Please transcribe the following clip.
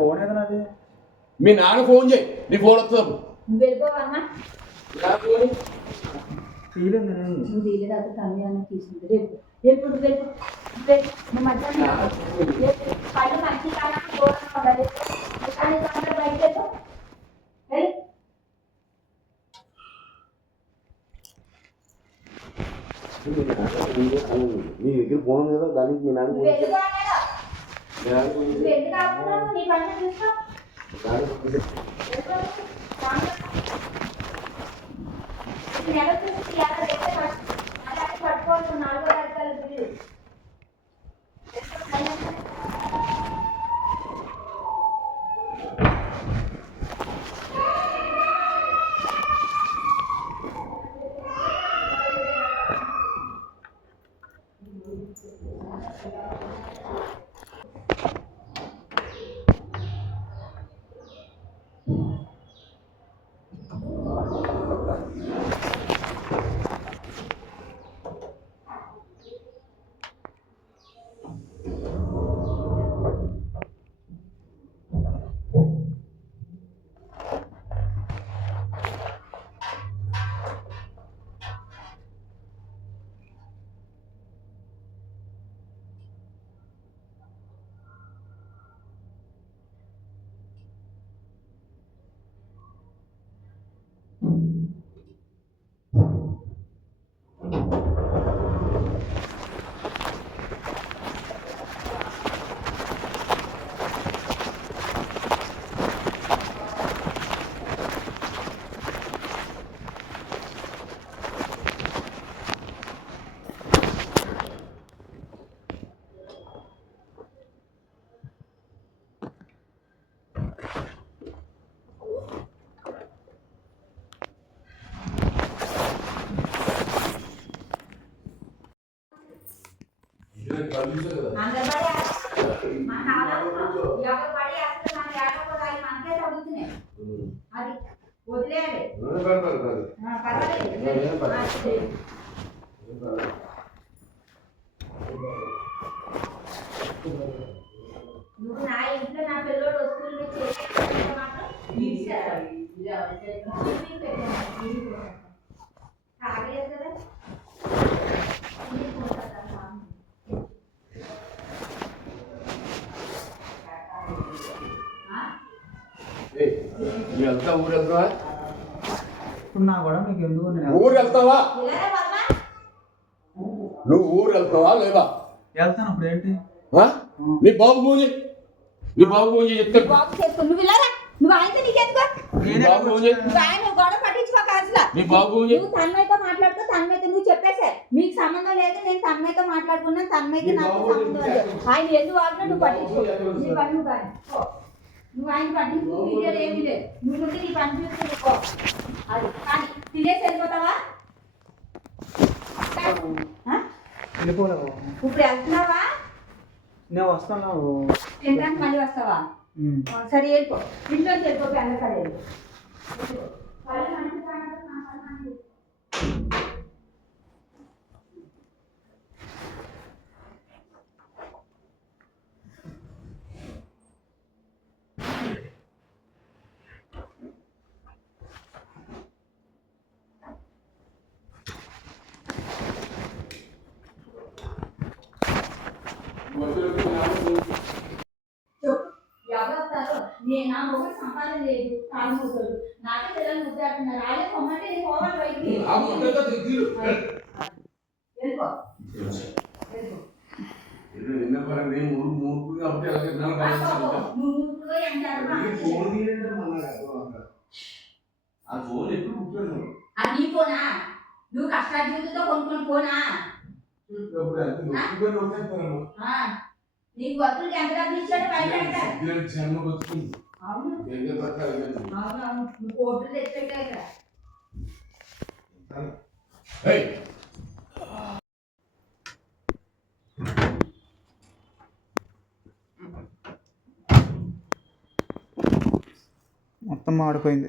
Phone ఏదైనా అది మీ నాన్న ఫోన్ చేయి, నీ ఫోన్ వస్తుంది. నీ దగ్గర ఫోన్ ఉంది కదా, దానికి మీ నాన్న నువ్వు నా ఇంట్లో నా పిల్లలు వస్తువులు వెళ్తా ఊరు వెళ్తావా? ఇప్పుడు నా కూడా మీకు ఎందుకు ఊరు వెళ్తావా? నువ్వు ఊరు వెళ్తావా లేదా? వెళ్తాను. అప్పుడు ఏంటి నీ బాబు పూజ, నీ బాబు పూజ చెప్తాడు. నువ్వు ఇలా నువ్వు ఆయనతో నీకెందుకో ఆయన గొడవ పట్టించుకోక అసలు నీ బాబు నువ్వు తన్మయ్యతో మాట్లాడుతూ తన్మయ్యతో నువ్వు చెప్పేసా మీకు సంబంధం లేదు, నేను తన్మయ్యతో మాట్లాడుకున్నాను, తన్మయ్యకి నాకు సంబంధం లేదు. ఆయన ఎందుకు వాడినా నువ్వు పట్టించుకో, నీ పని నువ్వు కానీ నువ్వు ఆయన పట్టించుకో, వీడియోలు ఏమీ లేదు. నువ్వు ఉంటే నీ పని చూసుకో. అది కానీ తినేసి వెళ్ళిపోతావా? వెళ్ళిపోలేవు. ఇప్పుడు వెళ్తున్నావా? నేను వస్తాను. తినడానికి మళ్ళీ వస్తావా? సరే వెళ్ళిపో, ఇంట్లో వెళ్ళిపో. వెళ్ళకలేదు నా మొగ్గు సంపాదన లేదు, కాలు మూసాడు, నాకే పిల్లలు ముద్దాడుతున్నారు. వాళ్ళే పొమ్మంటే నేను పోవాలి బయటికి. వెళ్ళిపో అది పోనా? నువ్వు కష్టాజీవితంతో కొనుక్కొని పోనా? నీకు వర్కులకి ఎంత డబ్బులు ఇచ్చాడు? బయట అవును అవునవును, నువ్వు కోట్లు తెచ్చాక మొత్తం మాడిపోయింది.